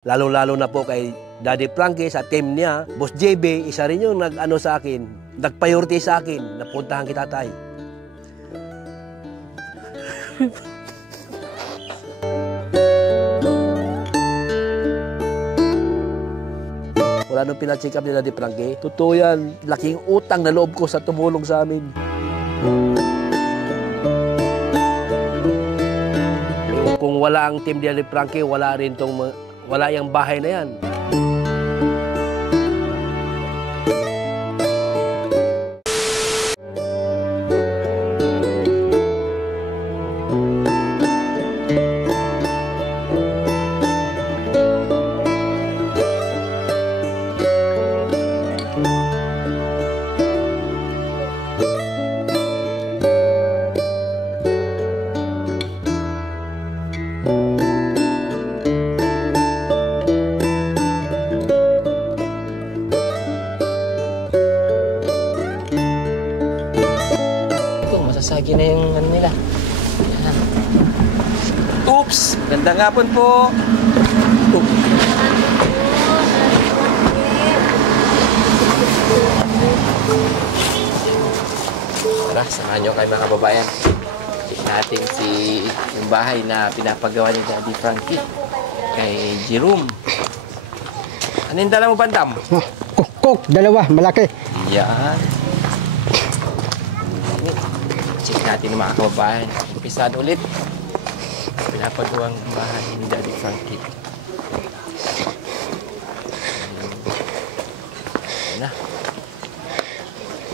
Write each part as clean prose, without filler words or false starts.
Lalo-lalo na po kay Daddy Frankie sa team niya. Boss JB, isa rin yung nag-ano sa akin, nag-priority sa akin, napuntahan kita tay. Wala nung pina-check up ni Daddy Frankie. Totoo yan, laking utang na loob ko sa tumulong sa amin. Kung wala ang team ni Daddy Frankie, wala rin wala yung bahay na yan. Masasagi na yung ano nila. Oops! Gandang hapon po. Tara, samahan nyo kayo mga kababayan. Check natin yung bahay na pinapagawa ni Daddy Frankie kay Jerome. Ano yung dala mo, Bandam? Kuk, dalawa, malaki. Yan. Check natin yung mga kababayan. Umpisahan ulit. Pinapagawang bahay ni Daddy Frankie. Ayan na.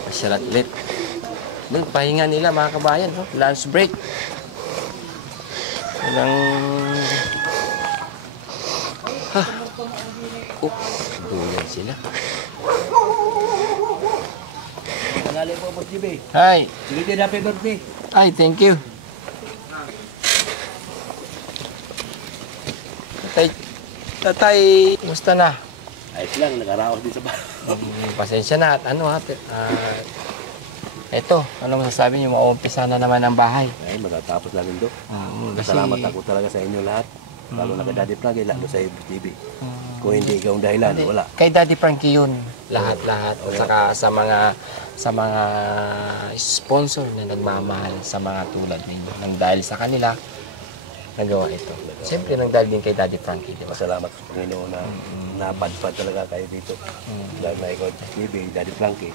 Pasyalat ulit. Doon, pahinga nila mga kabayan. No? Lunch break. Walang... Ha? Duyan sila. Pangalan po, Boss JB. Hi. Belated happy birthday. Ay, thank you. Tatay, kumusta na? Ayos lang, nagaraos din sa bahay. Pasensya na at ano ha. Eto, ano masasabi niyo? Mauumpisa na naman ang bahay. Ay, matatapos lang ito. Kasi... Salamat ako talaga sa inyo lahat. Lalo na kay Daddy Frankie, lalo sa Boss JB. Kung hindi ikaw ang dahilan, wala. Kay Daddy Frankie yun. Lahat-lahat. At saka sa mga sponsor na nagmamahal sa mga tulad ninyo. Nang dahil sa kanila, nagawa ito. Siyempre, nang dahil din kay Daddy Frankie. Diba? Salamat sa Panginoon na napadpad talaga kayo dito. Dahil na ikaw, JB, Daddy Frankie.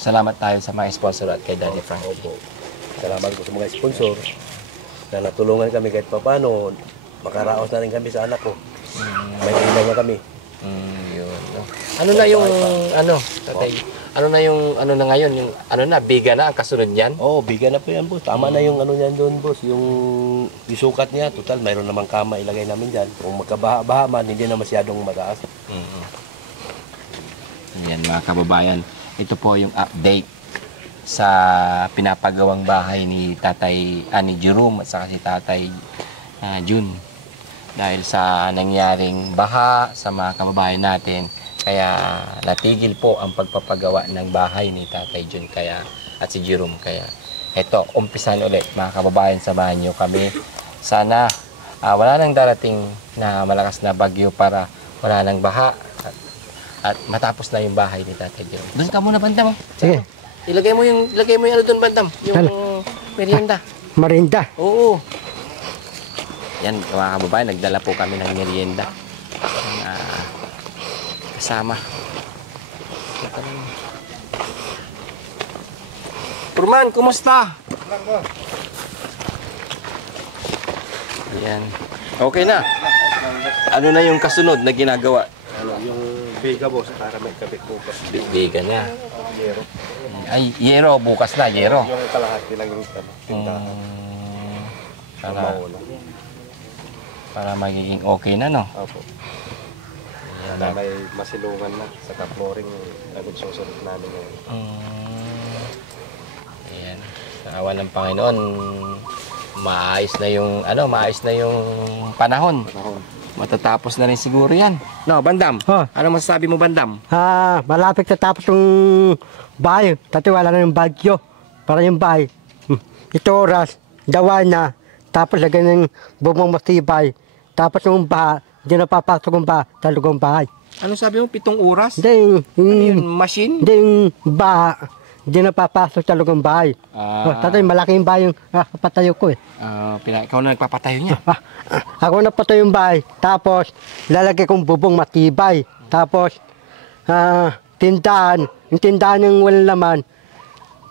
Salamat tayo sa mga sponsor at kay Daddy Frankie. Salamat ko sa mga sponsor na natulungan kami kahit paano. Makaraos na rin kami sa anak ko. May ina niya kami. Yun. Ano na yung, tatay? Ano na yung, na ngayon? Yung, biga na ang kasunod niyan? Oo, biga na po yan, boss. Tama na yung niyan doon, boss. Yung isukat niya, total, mayroon namang kama ilagay namin dyan. Kung magkabaha-baha man, hindi na masyadong mataas. Yan, mga kababayan. Ito po yung update sa pinapagawang bahay ni ni Jerome at saka si Tatay Jun. Dahil sa nangyaring baha sa mga kababayan natin, kaya natigil po ang pagpapagawa ng bahay ni Tatay Jun at si Jerome. Kaya eto, umpisan ulit mga kababayan, samahan nyo kami. Sana wala nang darating na malakas na bagyo para wala nang baha at matapos na yung bahay ni Tatay Jerome. Doon ka muna, Bandam. Sige. Ilagay mo yung ano doon, Bandam, yung merienda. Merienda? Oo. Yan, mga kababayan, nagdala po kami ng merienda. Kasama. Purman, kumusta? Yan. Okay na. Ano na yung kasunod na ginagawa? Yung biga, boss, para may kabit bukas. Biga na. Ay, yero, bukas na, yero. Yung kalahati lang yung tindahan. Para magiging okay na, no? Opo. Sana may masilungan na sa flooring na susunod namin ngayon. Ayan. Sa awa ng Panginoon, maayos na yung panahon. Matatapos na rin siguro yan. No, Bandam? Ano masasabi mo, Bandam? Malapit na tapos yung bahay. Dati wala na yung bagyo. Para yung bahay. Ito oras, dawa na. Tapos lagyan ng bumang matibay. Tapos yung baha, hindi napapasok sa loob ng bahay. Ano sabi mo, 7 oras? Hindi, Ano yun, machine? hindi hindi napapasok sa loob ng bahay. Tatay, malaking bahay yung kapatayo ko eh. Ikaw na nagpapatayo niya. Ako na patayo yung bahay. Tapos, lalagay kong bubong matibay. Tapos, tindahan. Yung tindahan yung walang laman,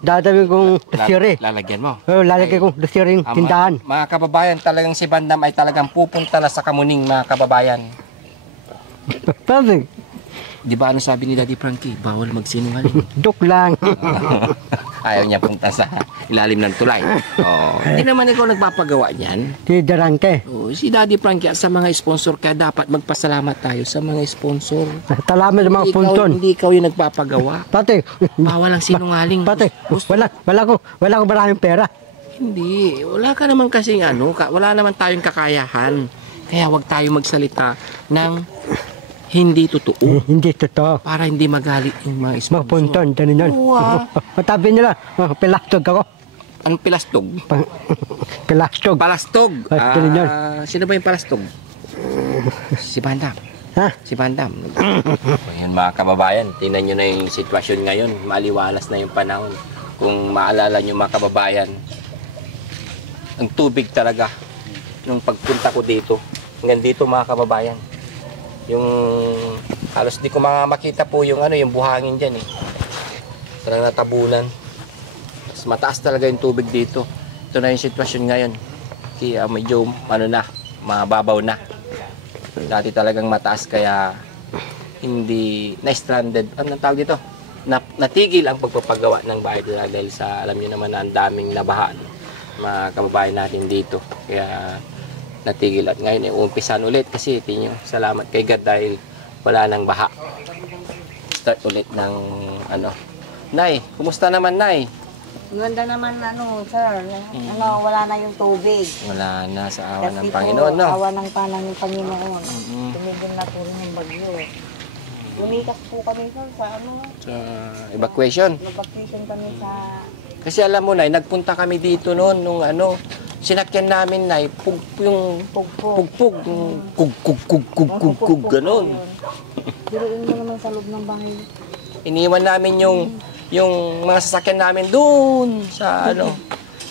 dadawin kong lusiri. Lalagyan mo. Lalagay kong lusiri yung tindahan. Mga kababayan, talagang si Bandam ay talagang pupunta na sa Kamuning, mga kababayan. Pwede, Di ba ano sabi ni Daddy Frankie? Bawal magsinungaling. joke lang. Ayaw niya punta sa ilalim ng tulay. Hindi naman ikaw nagpapagawa niyan. Si Darangke. Si Daddy Frankie at sa mga sponsor, kaya dapat magpasalamat tayo sa mga sponsor. Salamat sa mga punton. Hindi ikaw yung nagpapagawa. Pati, Bawal ang sinungaling. pati, wala ko maraming pera. Hindi. Wala ka naman kasing wala naman tayong kakayahan. Kaya wag tayo magsalita ng hindi totoo. Hindi totoo. Para hindi magalit yung mga sponsor. Mga punton, ganun yun. Matabi nila, pilastog ako. Anong pilastog? Pilastog. Palastog. Ganun yun. Sino ba yung palastog? Si Bandam. Ha? Si Bandam. Ayun mga kababayan, tingnan nyo na yung sitwasyon ngayon. Maliwalas na yung panahon. Kung maalala nyo mga kababayan, ang tubig talaga nung pagpunta ko dito. Hanggang dito mga kababayan. Yung halos di ko makita po yung yung buhangin diyan eh. Talagang natabunan. Mas mataas talaga yung tubig dito. Ito na yung sitwasyon ngayon. Kaya medyo mababaw na. Dati talagang mataas kaya hindi na-stranded. Anong tawag dito? Natigil ang pagpapagawa ng bahay dahil sa alam niyo naman na ang daming nabaha mga kababayan natin dito. Kaya natigil at ngayon umpisan ulit kasi tingin salamat kay God dahil wala nang baha. Start ulit ng Nay, kumusta naman Nay? Ganda naman sir. Wala na yung tubig. Wala na sa awa ng Kasi Panginoon, no? awa ng ng Panginoon. Tumigil na po rin yung bagyo. Lumikas po kami sir sa Sa evacuation. Evacuation kami sa Kasi alam mo Nay, nagpunta kami dito noon nung sinakyan namin Nay, yung pugpug, kug, ganon. Diruin mo naman sa loob ng bahay. Iniwan namin yung mga sasakyan namin doon sa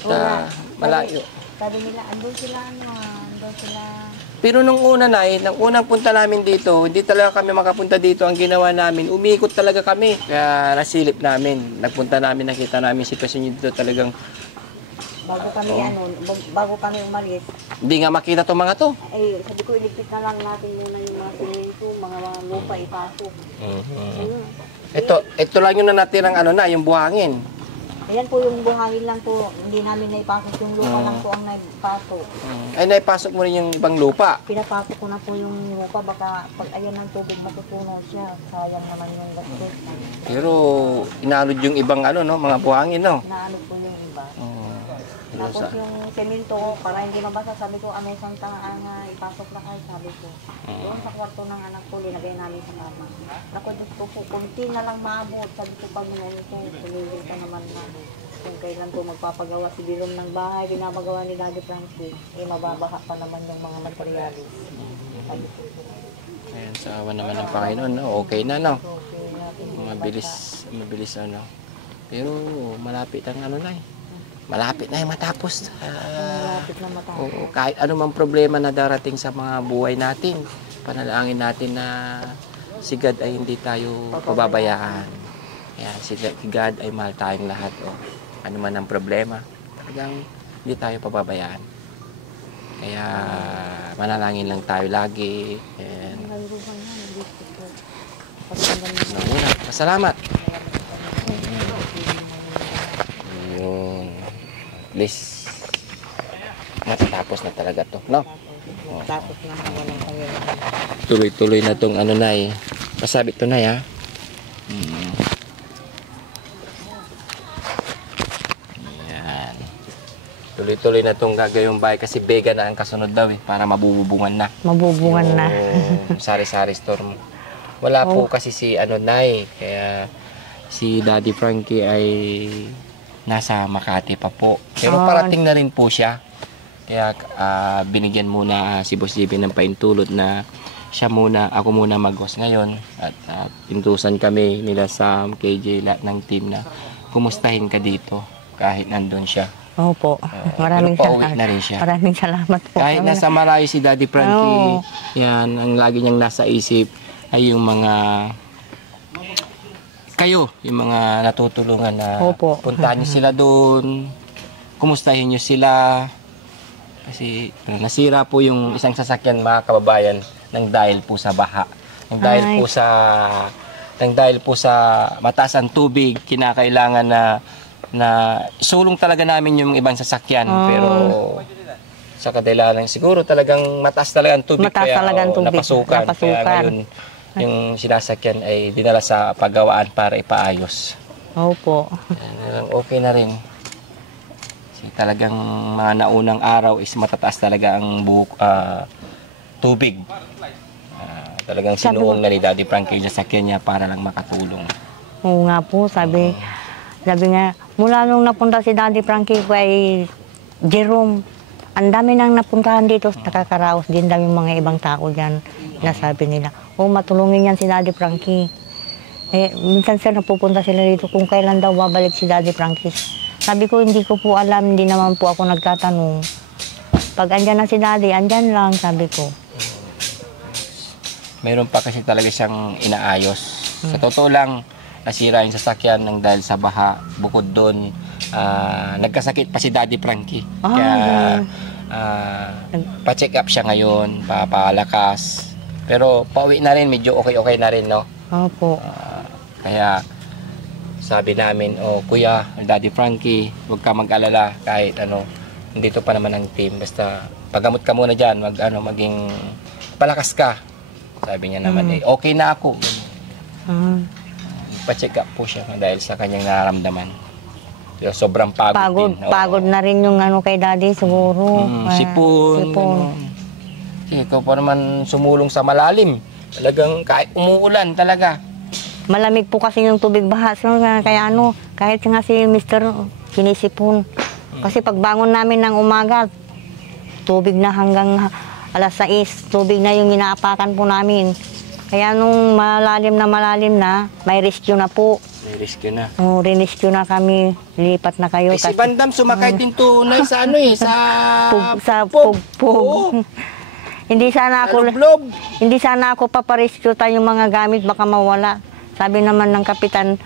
sa malayo. Sabi nila, andun sila andun sila. Pero nung una Nay, nang unang punta namin dito, hindi talaga kami makapunta dito. Ang ginawa namin, umikot talaga kami. Kaya nasilip namin, nagpunta namin, nakita namin sitwasyon dito talagang Bago kami umalis, hindi nga makita tong mga to. sabi ko, iligpit na lang natin muna yung mga simento, mga lupa ipasok. Ito lang yung natirang yung buhangin. Ayan po yung buhangin lang po, hindi namin naipasok yung lupa lang po ang naipasok. Ay, naipasok mo rin yung ibang lupa. Pinapasok ko na po yung lupa, baka pag ayan ng tubig matutunaw siya, sayang naman yung gastos. Pero inalod yung ibang mga buhangin, no? Naano po yung iba. Tapos yung semento, para hindi mabasa, sabi ko, isang ipasok na kayo, sabi ko. Doon sa kwarto ng anak ko, linagay namin sa kama. Naku, Diyos ko po, kunti na lang maabot. Sabi ko, Panginoon ko, tumigil ka naman na. Kung kailan ko magpapagawa si Bilom ng bahay, binabagawa ni Daddy Frankie, mababaha pa naman yung mga materialis. Sabi ko. Ayan, sa awa naman ng Panginoon, no? Okay na, no? Mabilis, Pero malapit ang malapit na yung matapos. Malapit na matapos. Oo, kahit anumang problema na darating sa mga buhay natin, panalangin natin na si God ay hindi tayo pababayaan. Kaya si God ay mahal tayong lahat. Ano man ang problema, talagang hindi tayo pababayaan. Kaya manalangin lang tayo lagi. And salamat. Please, matatapos na talaga to, no? Tapos na walang Panginoon. Tuloy-tuloy na tong Nay. Pasabit to Nay, ha? Yan. Tuloy-tuloy na tong gagawing bahay kasi bega na ang kasunod daw para mabububungan na. Mabubungan na. Sari-sari storm. Wala po kasi si Nay, kaya si Daddy Frankie ay nasa Makati pa po. Pero parating na rin po siya. Kaya binigyan muna si Boss JB ng paintulot na ako muna mag-host ngayon at pintusan kami nila Sam, KJ, lahat ng team na kumustahin ka dito kahit nandun siya. Opo. Maraming pero pauwi salamat. na rin siya. Maraming salamat po. Kahit nasa malayo si Daddy Frankie, Oo. yan, ang lagi niyang nasa isip ay yung mga yung mga natutulungan na Opo. puntahan niyo sila doon, kumustahin niyo sila. Kasi nasira po yung isang sasakyan, mga kababayan, nang dahil po sa baha. Nang dahil po sa mataas ang tubig, kinakailangan na sulong talaga namin yung ibang sasakyan, pero sa kadahilan siguro talagang mataas talaga ang tubig, Mataas talaga ang tubig. napasukan. Kaya Napasukan. ngayon yung sinasakyan ay dinala sa paggawaan para ipaayos. Opo. Okay na rin. Kasi talagang mga naunang araw is matataas talaga ang tubig. Talagang sinuong na ni Daddy Frankie yung sasakyan niya para lang makatulong. Oo nga po, sabi nga, mula nung napunta si Daddy Frankie kay Jerome, ang dami nang napuntahan dito, nakakaraos din daw yung mga ibang tao dyan, nasabi nila. Matulungin yan si Daddy Frankie. Minsan sir, napupunta sila dito kung kailan daw babalik si Daddy Frankie. Sabi ko, hindi ko po alam, hindi naman po ako nagtatanong. Pag andyan na si Daddy, andyan lang, sabi ko. Meron pa kasi talaga siyang inaayos. Sa totoo lang, nasira yung sasakyan ng dahil sa baha. Bukod doon, nagkasakit pa si Daddy Frankie. Kaya pa-check up siya ngayon, papalakas. Pero pauwi na rin, medyo okay na rin, no? Opo. Kaya sabi namin, Kuya, Daddy Frankie, huwag ka mag-alala kahit nandito pa naman ang team. Basta pagamot ka muna dyan, maging palakas ka. Sabi niya naman, okay na ako. Pa-check up po siya dahil sa kanyang nararamdaman. Pero sobrang pagod din. Pagod na rin yung kay Daddy siguro. Sipon. Ikaw pa naman sumulong sa malalim. Talagang kahit umuulan talaga. Malamig po kasi yung tubig baha. So, kaya kahit nga si Mr. sinisipon. Kasi pagbangon namin ng umaga, tubig na hanggang alas 6, tubig na yung inaapakan po namin. Kaya nung malalim na, may rescue na po. May rescue na. Rinescue na kami, lipat na kayo. Si Bandam sumakay din tunay sa sa pugpug. Hindi sana ako paparescue tayo yung mga gamit, baka mawala. Sabi naman ng kapitan,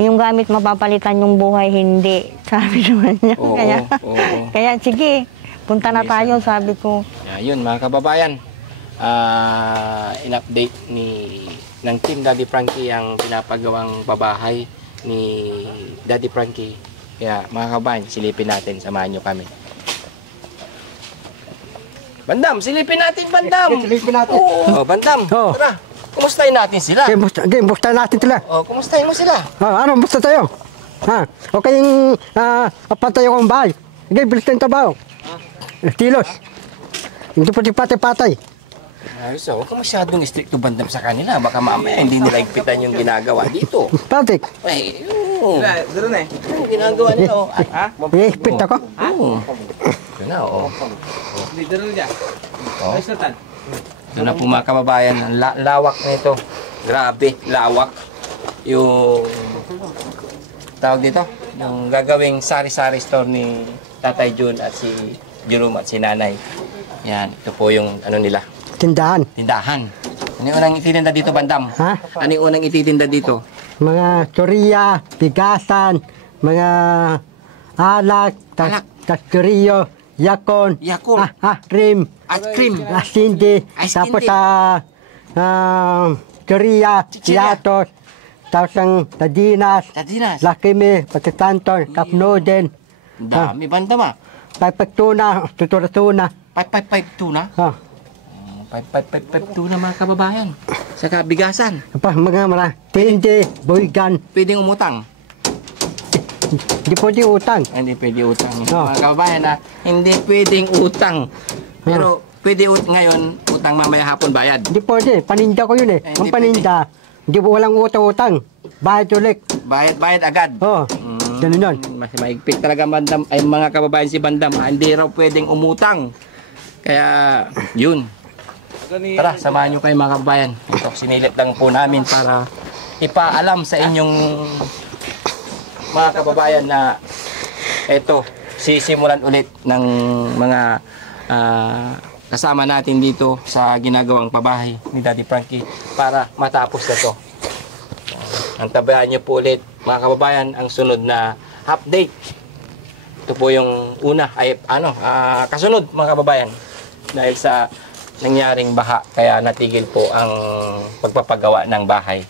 yung gamit mapapalitan yung buhay, hindi. Sabi naman niya. Kaya sige, punta na tayo, sabi ko. Yun mga kababayan, in-update ng Team Daddy Frankie ang pinapagawang babahay ni Daddy Frankie. Kaya mga kababayan, silipin natin, samahan nyo kami. Bandam, silipin natin, Bandam! Silipin natin. Bandam, Oo. tara. Kumustahin natin sila. Musta natin sila. Kumustahin mo sila. Musta tayo? Okay yung patay akong bahay. Sige, bilis tayong trabaho. Tilos. Hindi po patay-patay. Ayos, huwag ka masyadong stricto, Bandam, sa kanila. Baka mamaya hindi nila higpitan yung ginagawa dito. Patik. Ay, Dito na yung ginagawa nila. Higpit ako. Ito na, Dito na dyan. Ito na po mga kababayan. Ang lawak na ito. Grabe, lawak. Yung tawag dito, yung gagawing sari-sari store ni Tatay Jun at si Jerome at si Nanay. Yan, ito po yung nila. Tindahan. Ano yung unang ititinda dito, Bandam? Ano yung unang ititinda dito? Mga turiya, bigasan, mga alak, taskuriyo, yakon, cream, sindi, tapos turiya, piatos, tapos ang tadinas, lakimi, patitanton, kapnoden. Dami, Bandam, Pagpagtuna, tutura-tuna. 555 tuna? 555 tuna mga kababayan. Saka bigasan. Mga tindi, boygan. Pwedeng umutang? Hindi pwede utang. Hindi pwede utang. Mga kababayan hindi pwedeng utang. Pero pwede ngayon, utang mamaya hapon bayad. Hindi pwede, paninda ko yun Ang paninda, hindi po walang utang-utang. Bayad ulit. Bayad agad. Ganun yun. Mas maigpit talaga Bandam, ay mga kababayan si Bandam. Hindi raw pwedeng umutang. Kaya, yun. Tara, samahan nyo kayo mga kababayan. Ito, sinilip lang po namin para ipaalam sa inyong mga kababayan na ito, sisimulan ulit ng mga kasama natin dito sa ginagawang pabahay ni Daddy Frankie para matapos na to. Antabayan nyo po ulit mga kababayan ang sunod na update. Ito po yung una ay kasunod mga kababayan dahil sa nangyaring baha kaya natigil po ang pagpapagawa ng bahay.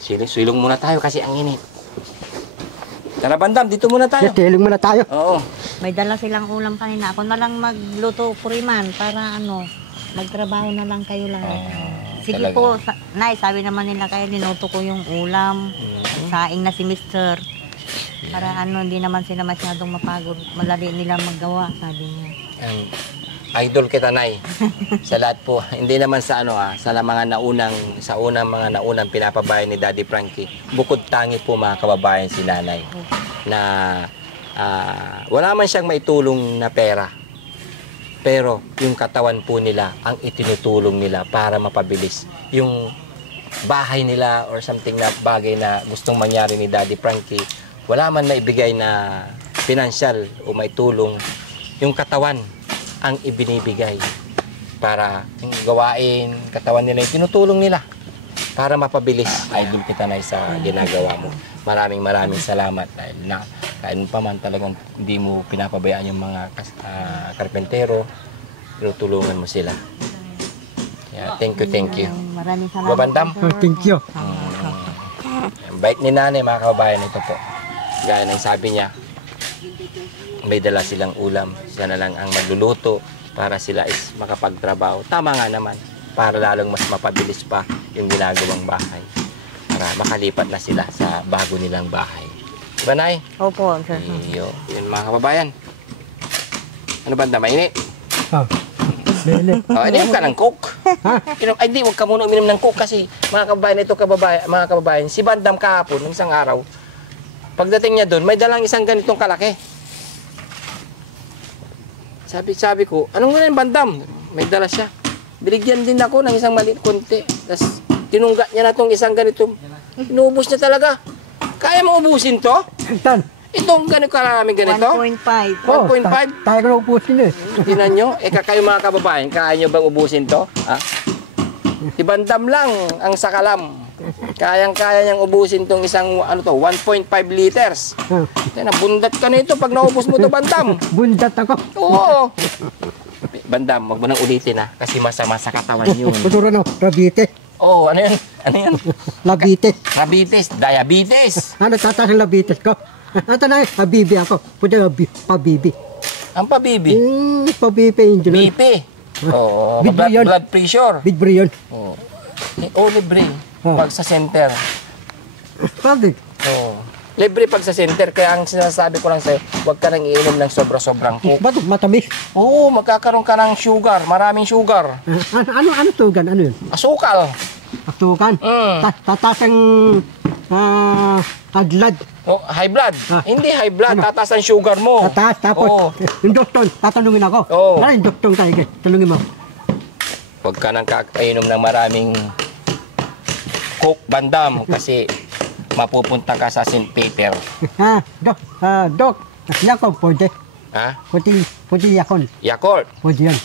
Silong muna tayo kasi ang init. Tara bandam, dito muna tayo. Tilong muna tayo. Oo. May dala silang ulam kanina. Ako na lang magluto puriman para magtrabaho na lang kayo lang. Sige talaga. po, Nay, sabi naman nila kayo, niluto ko yung ulam. Saing na si Mister. Para hindi naman sila masyadong mapagod. Madali nila maggawa, sabi niya. Idol kita, Nay. Sa lahat po, hindi naman sa sa mga naunang pinapabayan ni Daddy Frankie. Bukod tangi po mga kababayan si Nanay na wala man siyang maitulong na pera. Pero yung katawan po nila ang itinutulong nila para mapabilis yung bahay nila or something na bagay na gustong mangyari ni Daddy Frankie. Wala man naibigay na financial o maitulong, yung katawan ang ibinibigay para yung gawain, katawan nila, yung tinutulong nila para mapabilis. Idol kita na sa ginagawa mo. Maraming salamat dahil kahit pa man talagang hindi mo pinapabayaan yung mga karpentero, tinutulungan mo sila. Yeah, thank you. Maraming salamat. Babandam. Thank you. Ang bait ni Nanay mga kababayan, ito po. Gaya ng sabi niya, may dala silang ulam. Sila na lang ang magluluto para sila is makapagtrabaho. Tama nga naman, para lalong mas mapabilis pa yung ginagawang bahay. Para makalipat na sila sa bago nilang bahay. Diba, Nay? Opo, sir. Yun mga kababayan. Ano ba, mainit? Lele. Inom ka ng Coke. Ay, di, huwag ka muna uminom ng Coke kasi mga kababayan, si Bandam kahapon, ng isang araw, pagdating niya doon, may dalang isang ganitong kalaki. Sabi ko, anong nga yung Bandam? May dala siya. Binigyan din ako ng isang maliit konti. Tapos, tinungga niya na itong isang ganito. Inuubos niya talaga. Kaya mo ubusin to? Tan. Itong karaming ganito? 1.5. 1.5? Tayo ko na upusin eh. Tingnan nyo, kayo mga kababayan, kaya nyo bang ubusin to? Ha? Si Bandam lang ang sakalam. Kayang-kaya niyang ubusin tong isang 1.5 liters. Kaya bundat ka nito pag naubos mo to, Bandam. Bundat ako. Oo. Bandam, wag mo nang ulitin kasi masama sa katawan yun. Puturo na, Rabite. Oo, ano yan? Labite. Diabetes, diabetes. Tataas ang labites ko. Ito na, pabibi ako. Puti pabibi. Ang pabibi. Pabibi yung dyan. BP. Oo, Bidbre yun. blood pressure. Bidbre yun. Oo. Libre. Pag sa center. Pabig. Oo. Libre pag sa center. Kaya ang sinasabi ko lang sa'yo, huwag ka nang iinom ng sobra-sobrang coke. Ba't matamis? Oo, magkakaroon ka ng sugar. Maraming sugar. Ano tugan? Ano yun? Asukal. Atukan? Tataas ang adlad. Oh, high blood. Ah. Hindi high blood. Tataas ang sugar mo. Tataas. Tapos, Oo. yung doktor, tatanungin ako. Oo. Ano yung doktor tayo? Tanungin mo. Huwag ka nang kakainom ng maraming coke, Bandam. Kasi mapupunta ka sa St. Peter. Dok. Yakon, pwede. Ha? Pwede yakon. Yakult. Pwede yan.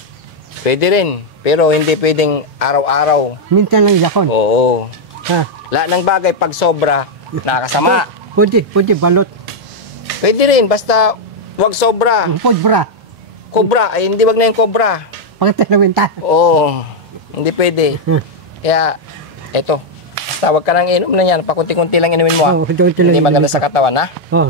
Pwede rin. Pero hindi pwedeng araw-araw. Minsan lang yakon. Oo. Ha? Lahat ng bagay pag sobra, nakakasama. Pwede balot. Pwede rin, basta wag sobra. Pwede Cobra, ay hindi wag na yung cobra. Pagkatalawin ta. Oo, hindi pwede. Kaya, eto, basta wag ka nang inom na yan, pakunti-kunti lang inumin mo. Oo, kunti lang Hindi maganda inumin sa katawan, ha? Oh.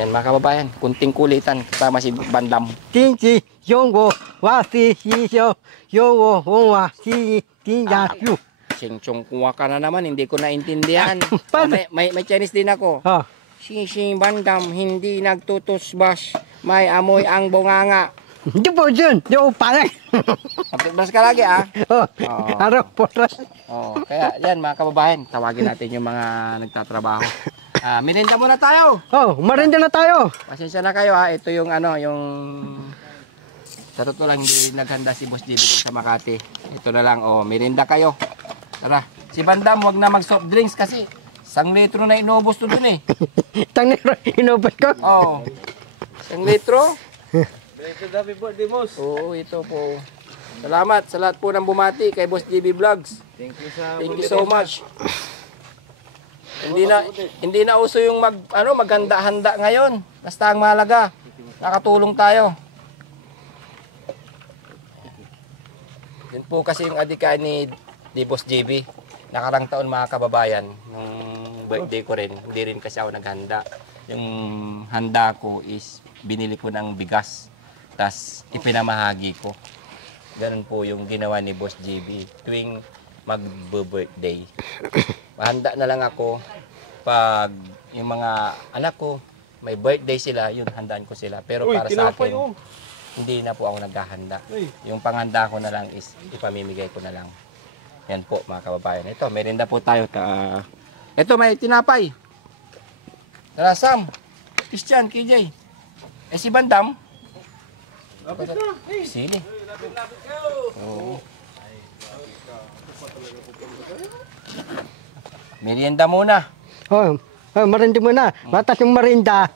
Yan mga kababayan, kunting kulitan kasama si Bandam. 经济用我我是西修，有我我是丁家树。 Sing-chong kuha ka na naman, hindi ko naintindihan. Paano? May Chinese din ako. Ah, Si Bandam, hindi nagtutusbas, may amoy ang bunganga. di po dyan, di po parang. Kapitbas ka lagi, ah. Oh, Oo. araw po rin. Oh, kaya yan mga kababayan, tawagin natin yung mga nagtatrabaho. Merienda muna tayo. Oh, marinda na tayo. Pasensya na kayo ha. Ito yung yung Sa totoo lang, hindi naghanda si Boss JB dun sa Makati. Ito na lang, oh, merinda kayo. Tara. Si Bandam, wag na mag-soft drinks kasi 1 litro na inubos to dun eh. Tangnero, inubos ko. Oh. 1 litro? Ito dapat po, Dimos. Oo, ito po. Salamat sa lahat po ng bumati kay Boss JB Vlogs. Thank you sa Thank you so much. Hindi na uso yung maghanda-handa ngayon. Basta ang mahalaga, nakatulong tayo. Yun po kasi yung adika ni Boss JB. Nakarang taon mga kababayan, nung birthday ko rin, hindi rin kasi ako naghanda. Yung handa ko is binili ko ng bigas, tas ipinamahagi ko. Ganun po yung ginawa ni Boss JB tuwing mag-birthday. Handa na lang ako pag yung mga anak ko may birthday sila, yun handaan ko sila. Pero para sa akin, hindi na po ako naghahanda. Yung panghanda ko na lang is ipamimigay ko na lang. Yan po mga kababayan. Ito, merinda po tayo. Ito, may tinapay. Tara, Sam. Christian, KJ. Si Bandam. Lapit na. Sili. Oo. Merienda muna. Oh, marindi mo na. Batas yung marinda,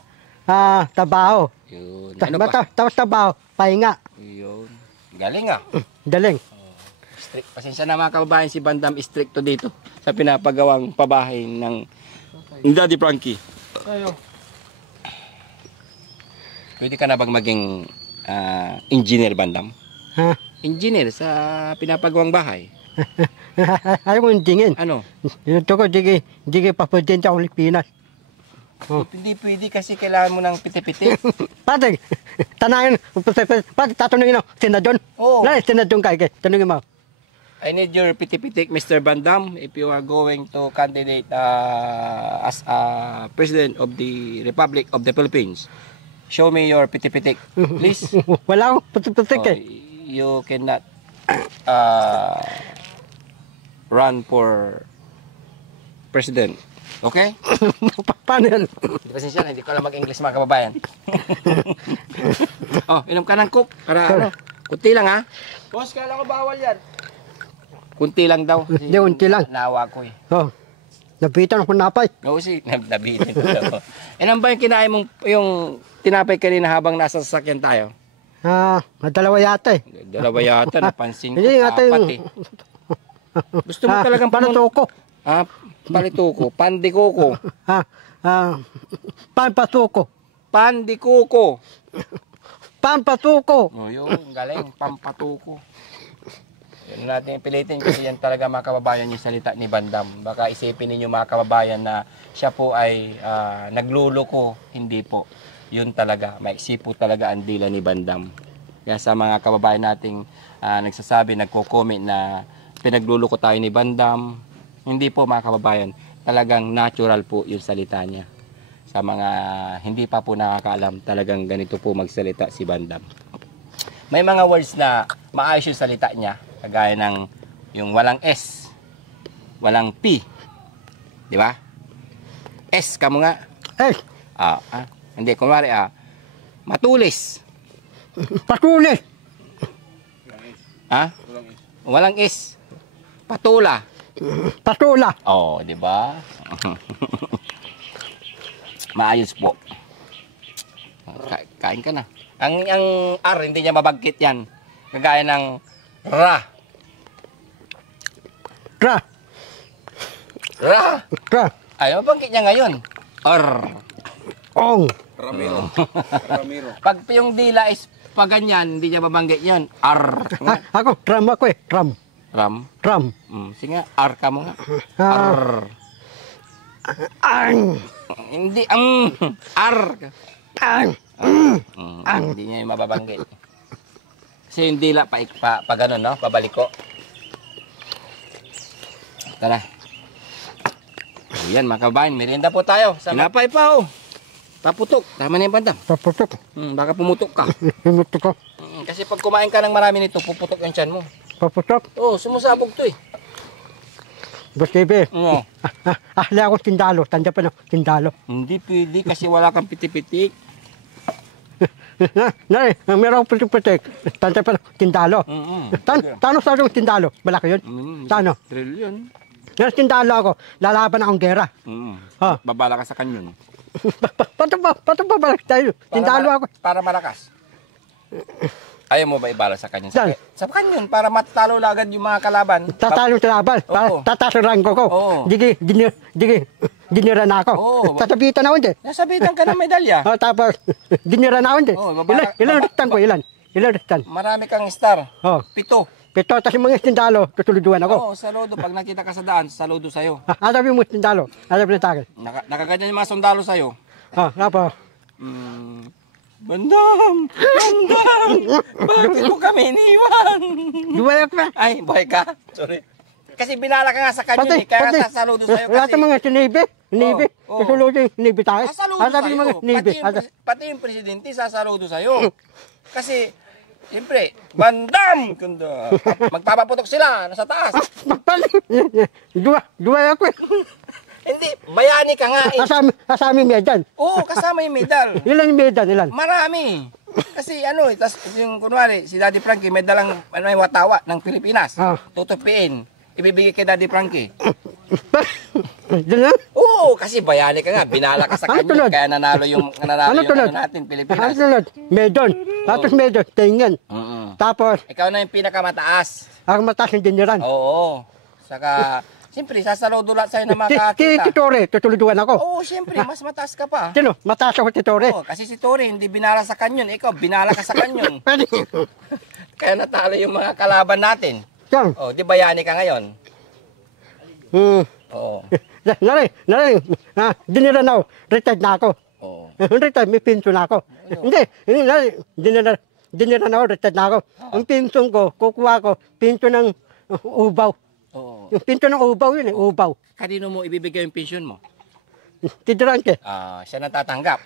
tabaho. Yun. Ano pa? Tapos tabaho, pahinga. Yun. Galing ah. Daling. Strict. Pasensya na mga kababayan, si Bandam stricto dito sa pinapagawang pabahay ng Daddy Frankie. Pwede ka na bang maging engineer, Bandam? Ha? Engineer sa pinapagawang bahay? Ayaw mo yung tingin. Ano? Ito ko, di papadente ako Pilipinas. Oh. Hindi pwede kasi kailangan mo ng piti-piti. Pati, tanangin, pati tatanungin ako, senadon. Oo. Lalo, senadon ka, tanungin mo. I need your piti-pitik, Mr. Bandam, if you are going to candidate as President of the Republic of the Philippines. Show me your piti-pitik, please. Wala akong putik Oh, eh. you cannot run for President. Okay? Paano yan? Hindi pasensya na, hindi ko alam mag-English mga kababayan. Oh, inom ka ng coke. Para ano? Kunti lang ha? Boss, kala ko bawal yan. Kunti lang daw. Hindi, kunti lang. Nawa ko eh. Oh, nabitan ako napay. Oo, si nabitin ko daw. Ilan ba yung kinain mong yung tinapay kanina habang nasa sasakyan tayo? Dalawa yata eh. Dalawa yata, napansin ko. Hindi, yata Apat eh. Gusto mo talagang Panatoko. Palituko, pandikuko. Pampatuko. Pandikuko. Pampatuko. Oh, yung galing, pampatuko. Yan natin pilitin kasi yan talaga mga kababayan yung salita ni Bandam. Baka isipin ninyo mga kababayan na siya po ay nagluloko. Hindi po. Yun talaga, maiksi po talaga ang dila ni Bandam. Kaya sa mga kababayan nating nagsasabi, nagko-comment na pinagluloko tayo ni Bandam, hindi po mga kababayan, talagang natural po yung salita niya. Sa mga hindi pa po nakakaalam, talagang ganito po magsalita si Bandam. May mga words na maayos yung salita niya, kagaya ng yung walang S, walang P. Di ba? S ka mo nga. Hindi, kunwari matulis. Patulis. Walang S. Patula. Patula. Oh, di ba? Maayos po. Kain ka na. Ang R, hindi niya mabagkit yan. Kagaya ng ra. Ra. Ra. Ra. Ay, mabagkit niya ngayon. R. Ong. Ramiro. Pag yung dila is pag ganyan, hindi niya mabanggit yun. R. Ako, ram ako eh. Ram. Ram. Ram. Sige nga, R ka mo nga. R. Ang. Hindi, R. Ang. Hindi niya yung mababanggit. Kasi yung dila pa ganun, no? Pabaliko. Tara. Ayan, mga kabayan, merienda po tayo. Pinapay pa, oh. Paputok. Tama na yung Bandam. Paputok. Baka pumutok ka. Pinutok ko. Kasi pag kumain ka ng marami nito, puputok yung tiyan mo. Paputok. Oh, sumusabog to eh. Boss TV. Oo. Ahli ako tindalo. Tanda pa ng tindalo. Hindi pwede kasi wala kang piti-pitik. Meron putik-putik. Tanda pa tindalo. Tano sa yung tindalo? Malaki yun? Tano? Trillion. Yung tindalo ako, lalaban akong gera. Ha? Babala ka sa kanyon. Pato pa balik tayo. Tindalo ako. Para malakas. Ayaw mo ba ibala sa kanyon? Saan? Sa kanyon, para matalo agad yung mga kalaban. Tatalong sa laban. Oo. Tatasaran ko. Oo. Dinira na ako. Oo. Tatapitan ako hindi. Nasabitan ka ng medalya. Tapos, dinira na ako hindi. Oo, Ilan restan ko? Ilan restan? Marami kang star. Oh. 7. Pito, tapos yung mga tindalo, tutuluduan ako. Oo, saludo. Pag nakita ka sa daan, saludo sa'yo. Asabi mo tindalo. Asabi na takin. Nakaganyan yung mga sundalo sa'yo. Tapos, Bandam! Bakit mo kami iniwan? duwayak na. Ay, boy ka. Sorry. Kasi binala ka nga sa kanyon eh, kaya sasaludo sa'yo kasi. Lahat ng mga sinibi. Oo. Tutuludo yung sinibi tayo. Sasaludo Asabi sa'yo. yung mga sinibi. Pati yung presidente sasaludo sa'yo. Kasi, siyempre, bandam! Kunda. Magpapaputok sila, nasa taas. Duwayak ko. Hindi, bayani ka nga eh. Asami medal. Oo, kasama yung medal. Ilan yung medal? Ilan? Marami. Kasi tas yung kunwari, si Daddy Frankie may dalang yung watawa ng Pilipinas. Tutupiin. Ibibigay kay Daddy Frankie. Diyan lang? Oo, kasi bayani ka nga. Binala ka sa Ano kanya. tunod? Kaya nanalo yung natin, Pilipinas. Medon. Tapos medon. Tingin. Tapos, Ikaw na yung pinakamataas. ang mataas yung diniran. Oo. Saka, siyempre, sasaludo lahat sa'yo na makakita. Titore, tutuluduan ako. Oo, siyempre, mas mataas ka pa. Sino? Mataas ako titore. Oo, kasi si Tori hindi binala sa kanyon. Ikaw, binala ka sa kanyon. Pwede. Kaya natalo yung mga kalaban natin. Yan. Oh, di bayani ka ngayon? Oo. Nari. Diniran ako. Retired na ako. Oo. Retired, may pension na ako. Hindi. Diniran ako, retired na ako. Ang pension ko, kukuha ko, pension ng ubaw. Oo. Yung pension ng ubaw yun ubaw. Kanino mo ibibigay yung pension mo? Tidiran ka. Siya na tatanggap.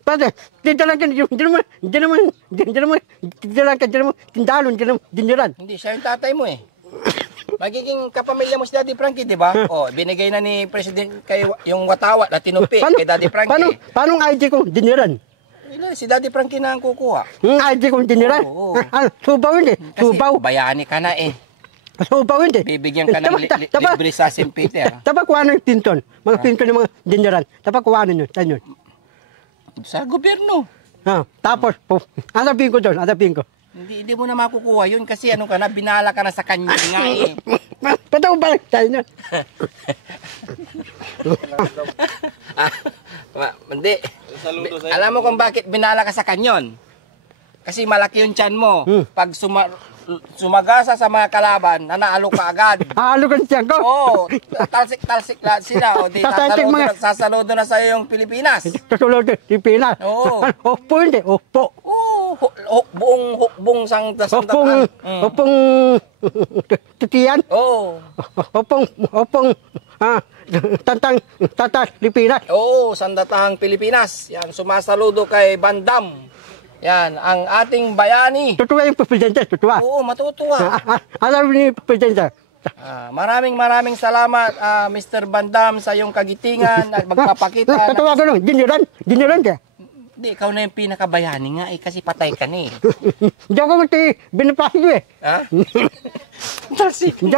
Pwede, tidiran ka. Hindi naman, tindalon, diniran. Hindi, siya yung tatay mo eh. Magiging kapamilya mo si Daddy Frankie, di ba? Oh, binigay na ni President kay yung watawa na tinupi kay Daddy Frankie. Paano ang ID ko diniran? Si Daddy Frankie na ang kukuha. Yung ID ko diniran? Oo. Subaw yun eh. Kasi Subaw. bayani ka na eh. Subaw yun eh. Bibigyan ka ng libre sa St. Peter. Tapos kuha ng pinton. Mga pinton ng mga diniran. Tapos kuha yun. Saan yun? Sa gobyerno. Tapos, sabihin ko doon, sabihin ko. Hindi mo na makukuha yun kasi ano ka na, binala ka na sa kanya nga eh. Pataw balik tayo na. Hindi. Alam mo kung bakit binala ka sa kanyon? Kasi malaki yung tiyan mo. Pag sumagasa sa mga kalaban, nanalo ka agad. Aalogan siya ko. Oo, talsik lahat sila. O di, sasaludo na sa'yo yung Pilipinas. Sasalod yung Pinas. Oo. Opo hindi, opo. Oo, hukbong sang Opong titiyan. Oo. Opong tatas Pilipinas. Oo, sandatahang Pilipinas. Yan, sumasaludo kay Bandam. Yan, ang ating bayani. Tutuwa yung presidente, tutuwa. Oo, matutuwa. Alam ni presidente. Maraming salamat, Mr. Bandam, sa iyong kagitingan at magpapakita. Tutuwa ko nun, diniran ka. Hindi, ikaw na yung pinakabayani nga eh, kasi patay ka na eh. Hindi ako binapasyo eh. Ha? Hindi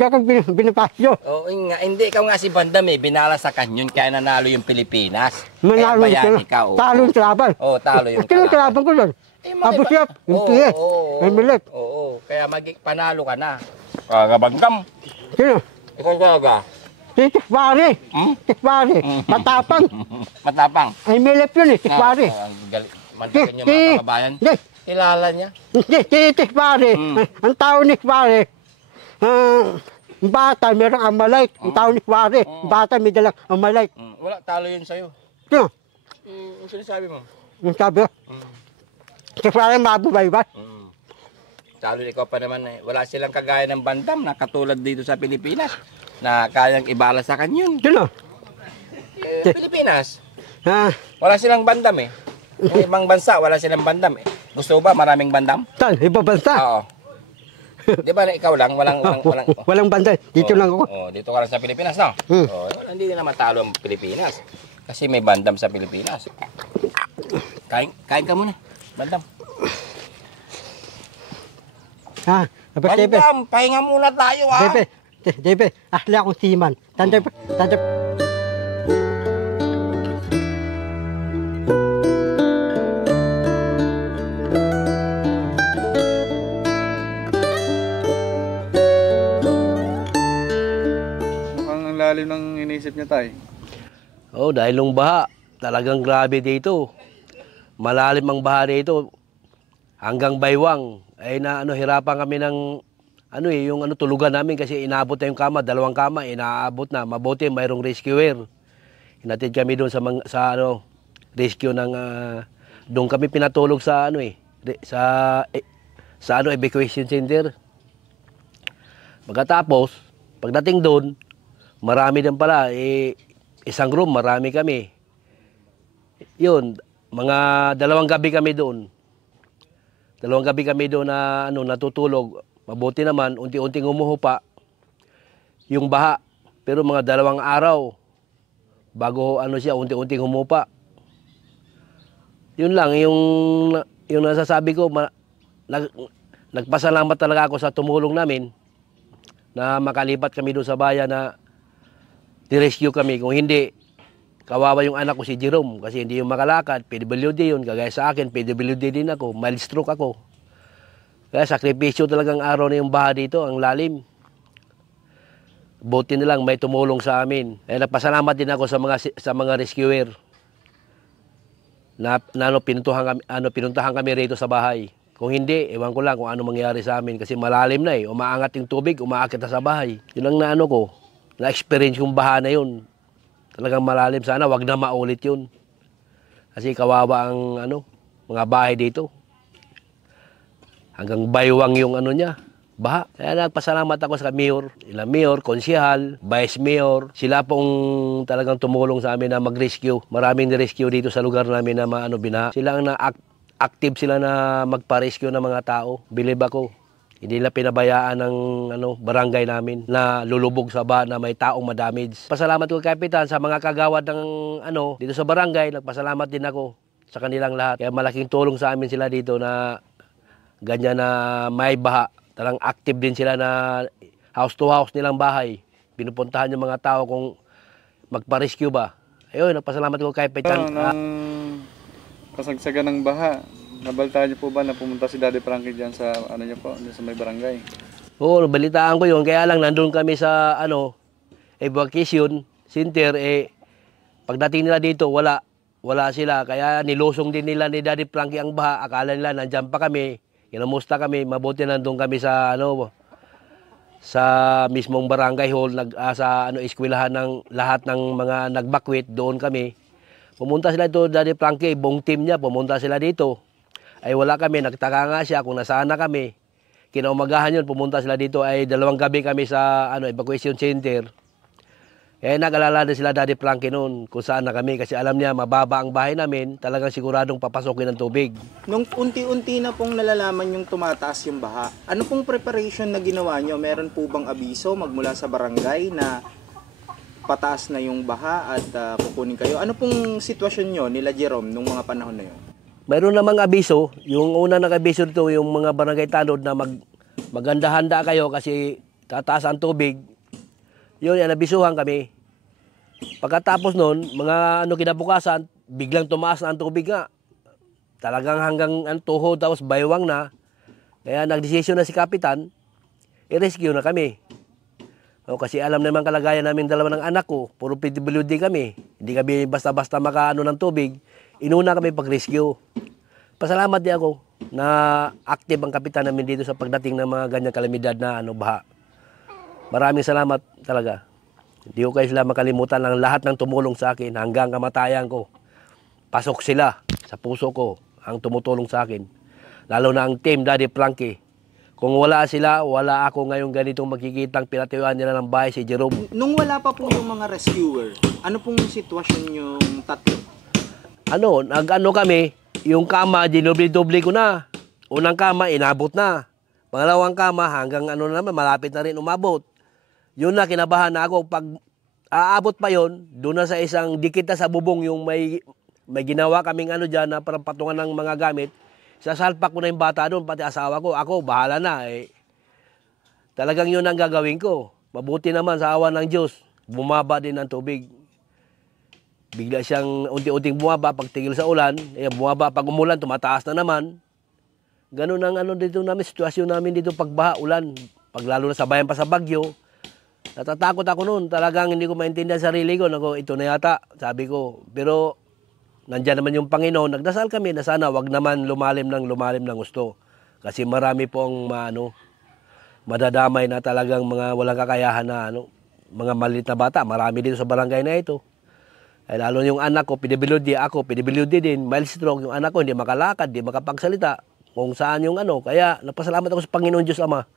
ako binapasyo. Oo, hindi, ikaw nga si Bandam eh, binala sa kanyon, kaya nanalo yung Pilipinas. Kaya Manalo bayani ka. talo yung laban. Oo, talo yung Sino kalaban. laban ko doon? Abusyap, yung PS, Emilet. Oo, kaya panalo ka na. Bandam. Sino? Ikaw talaga. Si Tikpari. Tikpari. Matapang. Matapang. Emilet yun eh, Tikpari. Mantakin niyo mga kababayan. Kilala niya. Si Tikpari. Ang tao ni Tikpari. Bata, merong amalay. Ang tao ni Tikpari. Bata, may dalang amalay. Wala, talo yun sa'yo. Sino? Yung sinasabi mo. Yung sabi ko. Tikpari mabubay ba? Talo ikaw pa naman eh. Wala silang kagaya ng Bandam na katulad dito sa Pilipinas na kayang ibala sa kanyon. Sino? Pilipinas. Wala silang Bandam eh. Yung ibang bansa, wala silang Bandam eh. Gusto ba maraming Bandam? Saan? Ibang bansa? Oo. Di ba ikaw lang? Walang banda. Dito lang ako. Dito ka lang sa Pilipinas, no? Hindi na matalo ang Pilipinas. Kasi may Bandam sa Pilipinas. Kain ka muna. Bandam. Jepe. Bandam, pahinga muna tayo ha. Jepe, ahli akong seaman. Tanda. Mukhang ang lalim ng inisip niya tay. Oh, dahil nung baha, talagang grabe dito. Malalim ang baha dito. Hanggang baywang. Ay hirapan kami ng yung tulugan namin kasi inaabot na yung kama, 2 kama, inaabot na. Mabuti mayroong rescuer. Hinatid kami doon sa rescue ng doon kami pinatulog sa evacuation center. Pagkatapos, pagdating doon, marami din pala, isang room, marami kami. Yun, mga 2 gabi kami doon. 2 gabi kami doon na natutulog. Mabuti naman, unti-unting umuhupa yung baha. Pero mga 2 araw, bago siya, unti-unting humupa. Yun lang, yung nasasabi ko, nagpasalamat talaga ako sa tumulong namin na makalipat kami doon sa bayan na di-rescue kami. Kung hindi, kawawa yung anak ko si Jerome kasi hindi yung makalakad. PWD yun, kagaya sa akin, PWD din ako, mild stroke ako. Kaya sakripisyo talagang araw na yung baha dito, ang lalim. Buti na lang may tumulong sa amin. Kaya nagpasalamat din ako sa mga rescuer na pinuntahan kami rito sa bahay. Kung hindi, ewan ko lang kung ano mangyari sa amin kasi malalim na umaangat yung tubig, umaakit na sa bahay. Yun ang na-experience yung baha na yun. Talagang malalim. Sana wag na maulit yun. Kasi kawawa ang mga bahay dito. Hanggang baywang yung baha. Kaya nagpasalamat ako sa mayor, konsehal, vice mayor. Sila pong talagang tumulong sa amin na mag-rescue. Maraming rescue dito sa lugar namin na binaha. Sila ang active sila na magpa-rescue ng mga tao. Believe ako. Hindi nila pinabayaan ng barangay namin na lulubog sa baha na may taong madamage. Pasalamat ko kay Kapitan sa mga kagawad ng dito sa barangay. Nagpasalamat din ako sa kanilang lahat. Kaya malaking tulong sa amin sila dito na ganyan na may baha. Talang active din sila na house to house nilang bahay. Pinupuntahan yung mga tao kung magpa-rescue ba. Ayun, nagpasalamat ko kay Kapitan. Nang kasagsagan ng baha, nabaltaan niyo po ba na pumunta si Daddy Frankie dyan sa sa may barangay? Oo, balitaan ko yun. Kaya lang nandun kami sa evacuation center. Pagdating nila dito, wala sila. Kaya nilusong din nila ni Daddy Frankie ang baha. Akala nila nandyan pa kami. Kinamusta kami, mabuti nandun kami sa sa mismong barangay hall, sa eskwelahan ng lahat ng mga nagbakwit, doon kami. Pumunta sila dito, Daddy Frankie, buong team niya, pumunta sila dito. Ay wala kami, nagtaka nga siya kung nasaan na kami. Kinaumagahan yun, pumunta sila dito, ay 2 gabi kami sa evacuation center. Kaya nag-alala din sila Daddy Frankie noon kung saan na kami kasi alam niya mababa ang bahay namin, talagang siguradong papasokin ng tubig. Nung unti-unti na pong nalalaman yung tumataas yung baha, ano pong preparation na ginawa nyo? Meron po bang abiso magmula sa barangay na pataas na yung baha at kukunin kayo? Ano pong sitwasyon nyo nila Jerome nung mga panahon na yun? Mayroon namang abiso, yung una nag-abiso dito yung mga barangay tanod na maganda-handa kayo kasi tataas ang tubig. Yun, nabisuhan kami. Pagkatapos nun, mga kinabukasan, biglang tumaas na ang tubig nga. Talagang hanggang tuhod, tapos baywang na. Kaya nagdesisyon na si Kapitan, i-rescue na kami. Kasi alam naman kalagayan namin 2 ng anak ko, puro PWD kami. Hindi kami basta-basta ng tubig. Inuna kami pag-rescue. Pasalamat din ako na active ang Kapitan namin dito sa pagdating ng mga ganyang kalamidad na baha. Maraming salamat talaga. Hindi ko kayo sila makalimutan ng lahat ng tumulong sa akin hanggang kamatayan ko. Pasok sila sa puso ko ang tumutulong sa akin. Lalo na ang team Daddy Frankie. Kung wala sila, wala ako ngayong ganitong makikitang pinatuyuan nila ng bahay si Jerome. Nung wala pa po yung mga rescuer, ano pong sitwasyon yung tatlo? Kami, yung kama, dinoble-doble ko na. Unang kama, inabot na. Pangalawang kama, hanggang naman, malapit na rin umabot. Yun na, kinabahan na ako. Pag aabot pa yon, doon na sa isang dikit na sa bubong yung may may ginawa kaming ano dyan na parang patungan ng mga gamit. Sasalpak ko na yung bata doon, pati asawa ko. Ako, bahala na. Talagang yun ang gagawin ko. Mabuti naman sa awa ng Diyos. Bumaba din ang tubig. Bigla siyang unti-unting bumaba pag tigil sa ulan. Bumaba pag umulan, tumataas na naman. Ganun ang dito namin, sitwasyon namin dito pagbaha, ulan. Pag lalo na sabayan pa sa bagyo. Natatakot ako noon. Talagang hindi ko maintindihan sarili ko. Ito na yata, sabi ko. Pero nandiyan naman yung Panginoon. Nagdasal kami na sana wag naman lumalim ng gusto. Kasi marami pong madadamay na talagang mga walang kakayahan na mga maliit na bata. Marami dito sa barangay na ito. Ay lalo yung anak ko, PWD, ako, PWD din, mild stroke. Yung anak ko hindi makalakad, hindi makapagsalita. Kung saan yung Kaya napasalamat ako sa Panginoon Diyos Ama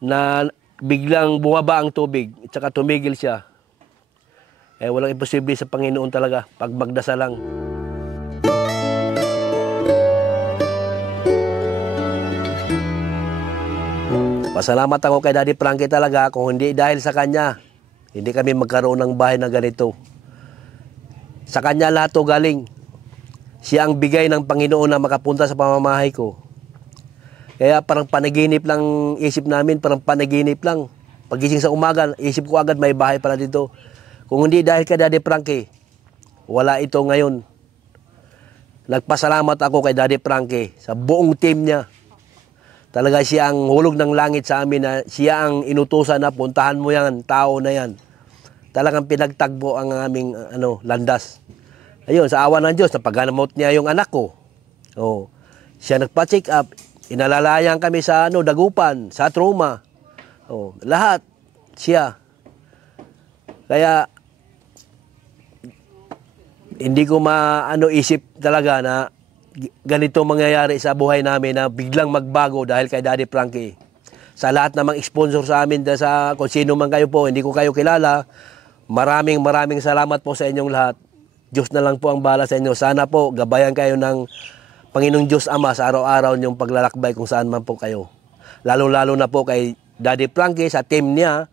na biglang bumaba ang tubig at saka tumigil siya. Walang imposible sa Panginoon talaga pag magdasal lang. Pasalamat ako kay Daddy Frankie talaga. Kung hindi dahil sa kanya, hindi kami magkaroon ng bahay na ganito. Sa kanya lahat to galing. Siya ang bigay ng Panginoon na makapunta sa pamamahay ko. Kaya parang panaginip lang isip namin, parang panaginip lang. Pagising sa umaga, isip ko agad may bahay pala dito. Kung hindi dahil kay Daddy Frankie, wala ito ngayon. Nagpasalamat ako kay Daddy Frankie sa buong team niya. Talaga siya ang hulog ng langit sa amin na siya ang inutusan na puntahan mo yan, tao na yan. Talagang pinagtagbo ang aming landas. Ayun, sa awa ng Diyos, napaganamot niya yung anak ko. Siya nagpa-check up. Inalalayan kami sa Dagupan, sa trauma. Lahat siya. Kaya hindi ko isip talaga na ganito mangyayari sa buhay namin na biglang magbago dahil kay Daddy Frankie. Sa lahat namang sponsor sa amin, sa kung sino man kayo po, hindi ko kayo kilala, maraming salamat po sa inyong lahat. Diyos na lang po ang bahala sa inyo. Sana po gabayan kayo ng Panginoong Diyos Ama sa araw-araw niyong paglalakbay kung saan man po kayo. Lalo-lalo na po kay Daddy Frankie sa team niya.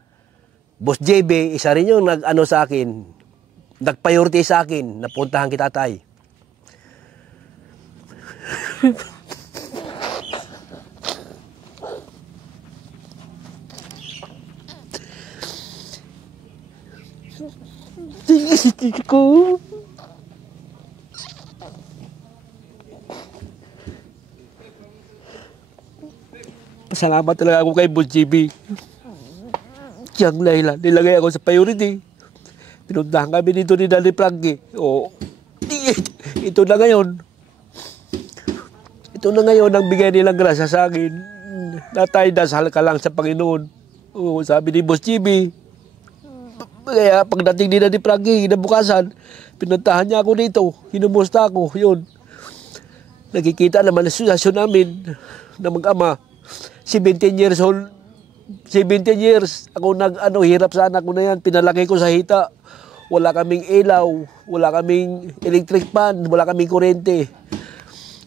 Boss JB, isa rin yung sa akin, nag-priority sa akin, napuntahan kita tay. ko. Pasalamat talaga ako kay Boss JB. Siyang Layla, nilagay ako sa priority. Pinuntahan kami dito ni Daddy Frankie. Ito na ngayon. Ito na ngayon ang bigay nilang grasya sa akin. Natay, dasal ka lang sa Panginoon. Sabi ni Boss JB. Kaya pagdating ni Daddy Frankie, kinabukasan, pinuntahan niya ako dito. Hinumusta ako, yun. Nakikita naman ang sitwasyon namin na mag-ama. 17 years old. 17 years. Ako hirap sa anak ko na yan. Pinalaki ko sa hita. Wala kaming ilaw. Wala kaming electric pan. Wala kaming kuryente.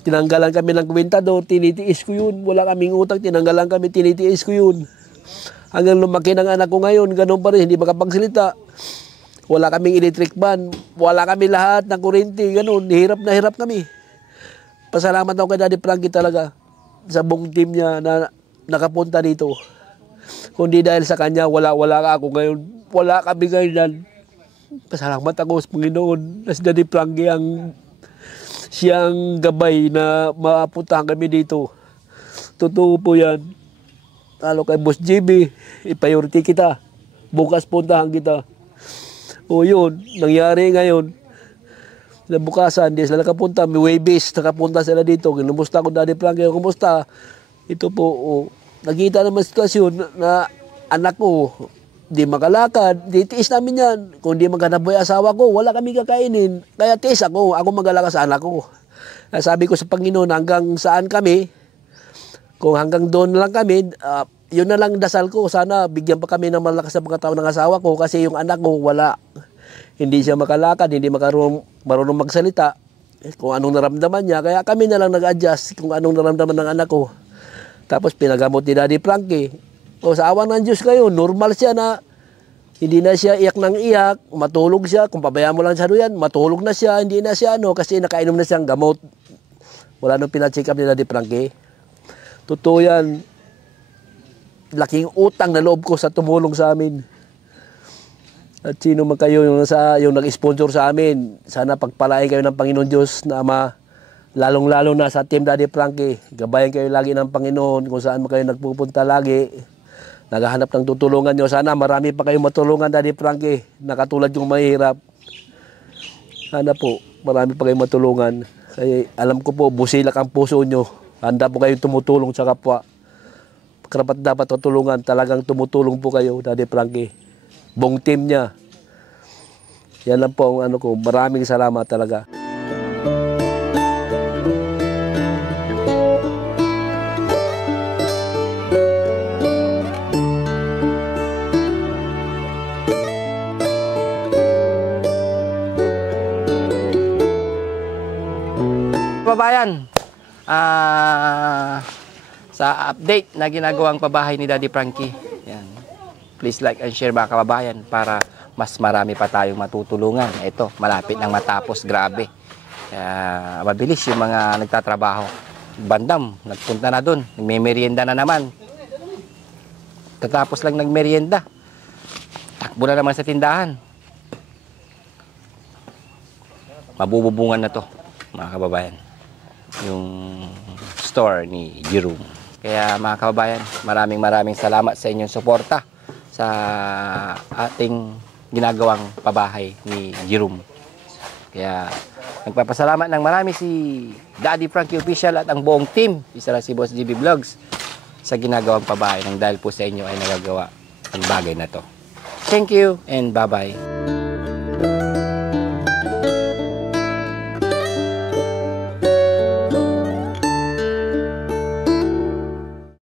Tinanggalan kami ng kwentador. Tinitiis ko yun. Wala kaming utang. Tinanggalan kami. Tinitiis ko yun. Hanggang lumaki ng anak ko ngayon. Ganun pa rin. Hindi makapagsalita. Wala kaming electric pan. Wala kami lahat ng kuryente. Ganun. Hirap na hirap kami. Pasalamat ako kay Daddy Frankie talaga. Sa buong team niya na nakapunta dito. Kundi dahil sa kanya, wala ako ngayon. Wala kami ngayon. Pasalamat ako sa Panginoon na si Daddy Frankie siyang gabay na mapuntahan kami dito. Totoo po yan. Lalo kay Boss JB, i-priority kita. Bukas puntahan kita. Yun, nangyari ngayon. Bukasan, di sila nakapunta. May waybase, nakapunta sila dito. Kinumusta ko Daddy Frankie, kumusta? Ito po, nakita naman sitwasyon na anak ko, di makalakad, di tiis namin yan. Kung di maghanap yung asawa ko, wala kami kakainin. Kaya tiis ako mag-alaga sa anak ko. Sabi ko sa Panginoon, hanggang saan kami, kung hanggang doon lang kami, yun na lang dasal ko. Sana bigyan pa kami ng malakas sa mga tao ng asawa ko kasi yung anak ko, wala. Hindi siya makalakad, hindi marunong magsalita. Kung anong naramdaman niya, kaya kami na lang nag-adjust kung anong naramdaman ng anak ko. Tapos pinagamot ni Daddy Frankie. Sa awa ng Diyos kayo, normal siya na Hindi na siya iyak ng iyak, matulog siya. Kung pabayaan mo lang siya yan, matulog na siya. Hindi na siya kasi nakainom na siyang gamot. Wala nung pina-check up ni Daddy Frankie. Totoo yan. Laking utang na loob ko sa tumulong sa amin. At sino man kayo yung nag-sponsor sa amin, sana pagpalain kayo ng Panginoon Diyos na Ama. Lalong-lalo na sa Team Daddy Frankie. Gabayan kayo lagi ng Panginoon kung saan kayo nagpupunta lagi. Naghahanap ng tutulungan nyo. Sana marami pa kayong matulungan, Daddy Frankie. Nakatulad yung mahirap. Sana po, marami pa kayong matulungan. Kaya alam ko po, busilak ang puso nyo. Handa po kayong tumutulong sa kapwa. Karapat dapat tutulungan. Talagang tumutulong po kayo, Daddy Frankie. Buong team niya. Yan lang po ang ko. Maraming salamat talaga. Kababayan, sa update na ginagawang pabahay ni Daddy Frankie, yan. Please like and share mga kababayan para mas marami pa tayong matutulungan. Ito, malapit nang matapos, grabe. Mabilis yung mga nagtatrabaho. Bandam, nagpunta na dun, nagme-merienda na naman. Tatapos lang nagmerienda. Takbo na naman sa tindahan. Mabububungan na to, mga kababayan, yung store ni Jerome. Kaya mga kababayan, maraming salamat sa inyong suporta sa ating ginagawang pabahay ni Jerome. Kaya nagpapasalamat ng marami si Daddy Frankie Official at ang buong team, isa lang si Boss GB Vlogs, sa ginagawang pabahay nang dahil po sa inyo ay nagagawa ang bagay na to. Thank you and bye-bye.